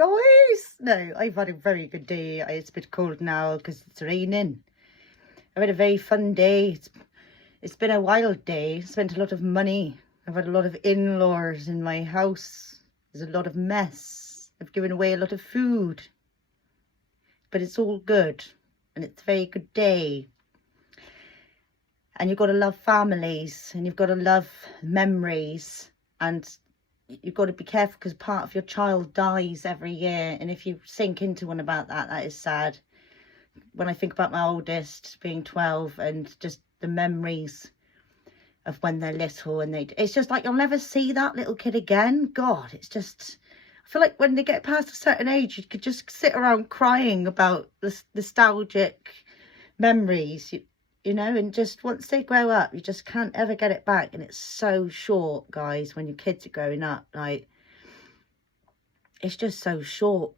guys. No, I've had a very good day. It's a bit cold now because it's raining. I've had a very fun day. It's been a wild day. Spent a lot of money. I've had a lot of in-laws in my house. There's a lot of mess. I've given away a lot of food. But it's all good. And it's a very good day. And you've got to love families. And you've got to love memories. And you've got to be careful because part of your child dies every year. And if you sink into one about that, that is sad. When I think about my oldest being 12 and just the memories of when they're little and it's just like you'll never see that little kid again. God, it's just, I feel like when they get past a certain age, you could just sit around crying about the nostalgic memories, you know, and just once they grow up, you just can't ever get it back. And it's so short, guys, when your kids are growing up, like, it's just so short.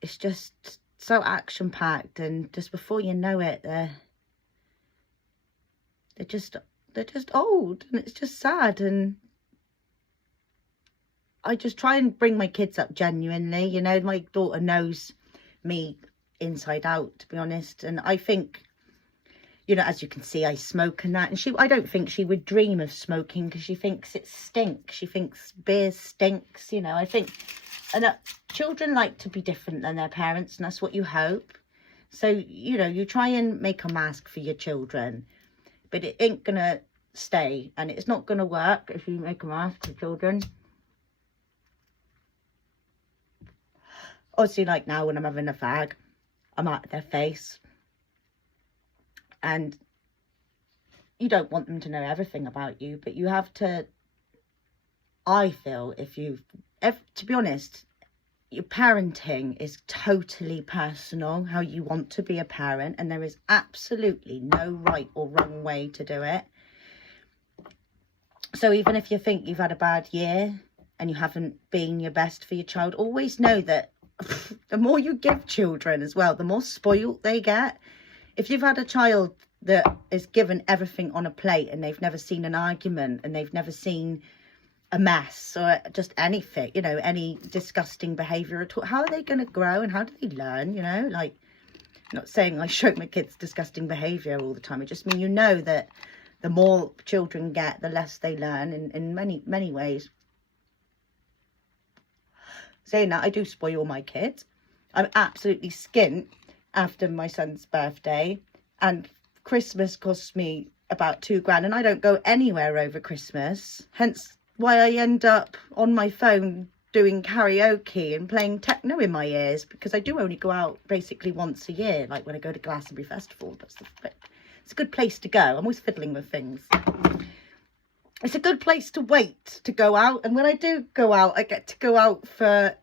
It's just so action-packed, and just before you know it, they're just old, and it's just sad. And I just try and bring my kids up genuinely, you know. My daughter knows me inside out, to be honest, and I think, you know, as you can see, I smoke and that, and I don't think she would dream of smoking because she thinks it stinks. She thinks beer stinks, you know. I think, and children like to be different than their parents, and that's what you hope. So, you know, you try and make a mask for your children, but it ain't gonna stay, and it's not gonna work if you make a mask for children. Obviously, like now when I'm having a fag, I'm out of their face, and you don't want them to know everything about you, but you have to, I feel, to be honest, your parenting is totally personal, how you want to be a parent, and there is absolutely no right or wrong way to do it. So even if you think you've had a bad year and you haven't been your best for your child, always know that the more you give children as well, the more spoiled they get. If you've had a child that is given everything on a plate and they've never seen an argument and they've never seen a mess or just anything, you know, any disgusting behaviour at all, how are they going to grow and how do they learn, you know? Like, I'm not saying I show my kids disgusting behaviour all the time. I just mean, you know, that the more children get, the less they learn in many ways. Saying that, I do spoil my kids. I'm absolutely skint after my son's birthday, and Christmas costs me about £2,000, and I don't go anywhere over Christmas, hence why I end up on my phone doing karaoke and playing techno in my ears, because I do only go out basically once a year, like when I go to Glastonbury Festival. It's a good place to go. I'm always fiddling with things. It's a good place to wait to go out, and when I do go out, I get to go out for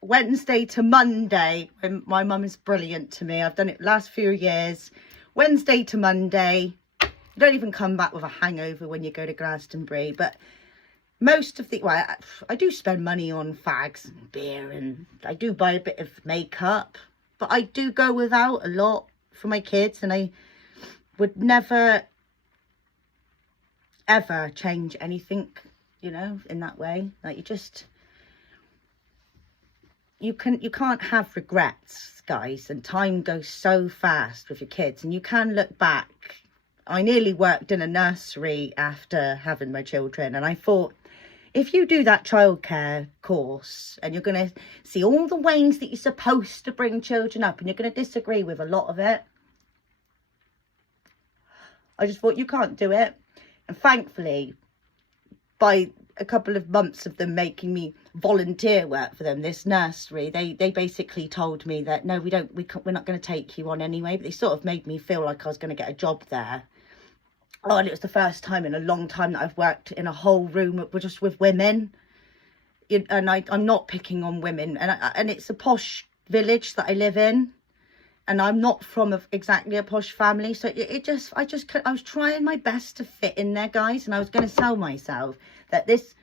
Wednesday to Monday. My mum is brilliant to me. I've done it the last few years. Wednesday to Monday. You don't even come back with a hangover when you go to Glastonbury, but most of the, well, I do spend money on fags and beer, and I do buy a bit of makeup, but I do go without a lot for my kids, and I would never ever change anything, you know, in that way. Like, you can't have regrets, guys, and time goes so fast with your kids, and you can look back. I nearly worked in a nursery after having my children, and I thought, if you do that childcare course and you're going to see all the ways that you're supposed to bring children up, and you're going to disagree with a lot of it, I just thought, you can't do it. And thankfully, by a couple of months of them making me volunteer work for them, this nursery, they basically told me that, no, we're not going to take you on anyway. But they sort of made me feel like I was going to get a job there. Oh, and it was the first time in a long time that I've worked in a whole room just with women. And I'm not picking on women. And it's a posh village that I live in. And I'm not from exactly a posh family. So I was trying my best to fit in there, guys. And I was going to sell myself that this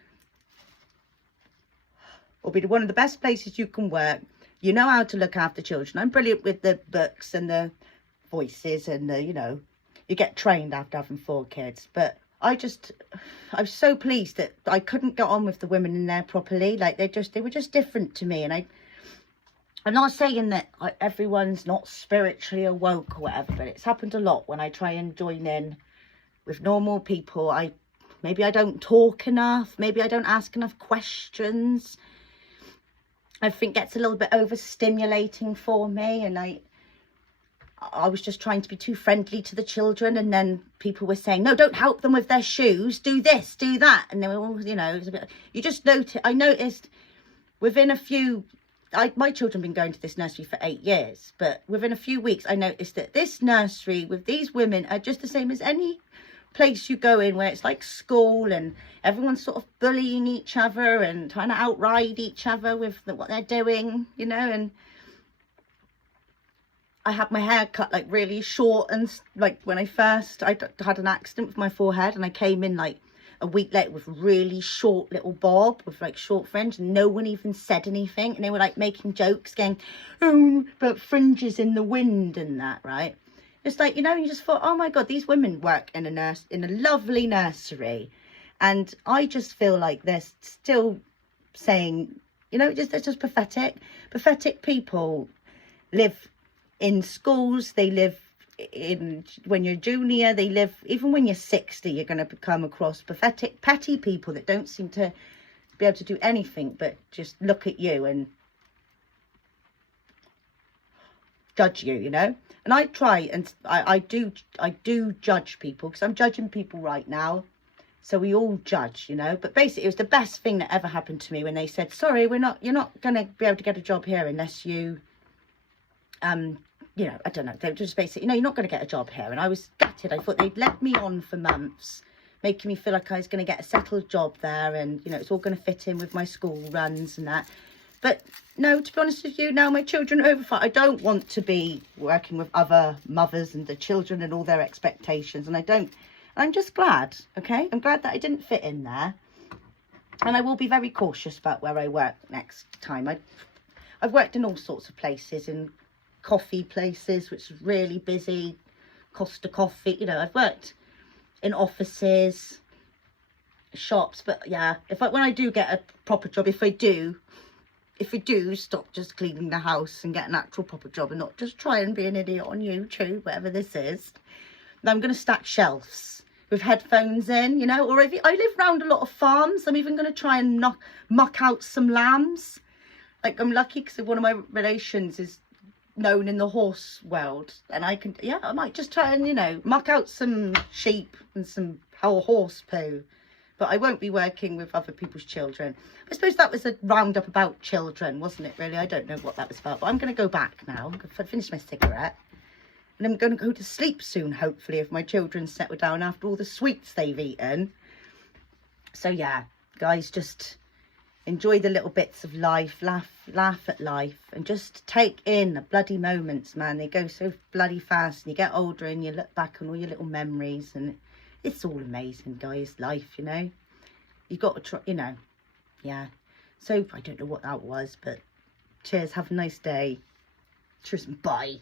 will be one of the best places you can work. You know how to look after children. I'm brilliant with the books and the voices and the, you know, you get trained after having 4 kids. But I was so pleased that I couldn't get on with the women in there properly. Like, they were just different to me. And I'm not saying that everyone's not spiritually awoke or whatever, but it's happened a lot when I try and join in with normal people. Maybe I don't talk enough. Maybe I don't ask enough questions. I think gets a little bit overstimulating for me, and I was just trying to be too friendly to the children, and then people were saying, no, don't help them with their shoes, do this, do that, and they were all, you know, it was a bit, you just I noticed within a few, my children have been going to this nursery for 8 years, but within a few weeks I noticed that this nursery with these women are just the same as any place you go in where it's like school, and everyone's sort of bullying each other and trying to outride each other with what they're doing, you know. And I had my hair cut like really short, and like when I had an accident with my forehead, and I came in like a week later with really short little bob with like short fringe, and no one even said anything, and they were like making jokes going, oh, but fringes in the wind and that, right? It's like, you know, you just thought, oh my God, these women work in a lovely nursery, and I just feel like they're still saying, you know, it's just pathetic. Pathetic people live in schools, they live in, when you're junior, they live, even when you're 60, you're going to come across pathetic, petty people that don't seem to be able to do anything but just look at you and judge you, you know. And I try, and I do judge people, because I'm judging people right now. So we all judge, you know. But basically, it was the best thing that ever happened to me when they said, sorry, you're not going to be able to get a job here unless you, you know, I don't know. They were just basically, you know, you're not going to get a job here. And I was gutted. I thought they'd let me on for months, making me feel like I was going to get a settled job there, and, you know, it's all going to fit in with my school runs and that. But no, to be honest with you, now my children are over 5. I don't want to be working with other mothers and the children and all their expectations. And I'm just glad, okay? I'm glad that I didn't fit in there. And I will be very cautious about where I work next time. I've worked in all sorts of places, in coffee places, which is really busy, Costa Coffee. You know, I've worked in offices, shops. But yeah, when I do get a proper job, if I do stop just cleaning the house and get an actual proper job, and not just try and be an idiot on YouTube, whatever this is, then I'm going to stack shelves with headphones in, you know. Or I live around a lot of farms, I'm even going to try and muck out some lambs. Like, I'm lucky because one of my relations is known in the horse world, and I might just try and, you know, muck out some sheep and some whole horse poo. But I won't be working with other people's children. I suppose that was a roundup about children, wasn't it, really? I don't know what that was about. But I'm going to go back now. I'm going to finish my cigarette. And I'm going to go to sleep soon, hopefully, if my children settle down after all the sweets they've eaten. So, yeah, guys, just enjoy the little bits of life. Laugh at life. And just take in the bloody moments, man. They go so bloody fast. And you get older and you look back on all your little memories, and it's all amazing, guys, life, you know. You got to try, you know. Yeah. So, I don't know what that was, but cheers. Have a nice day. Cheers and bye.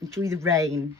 Enjoy the rain.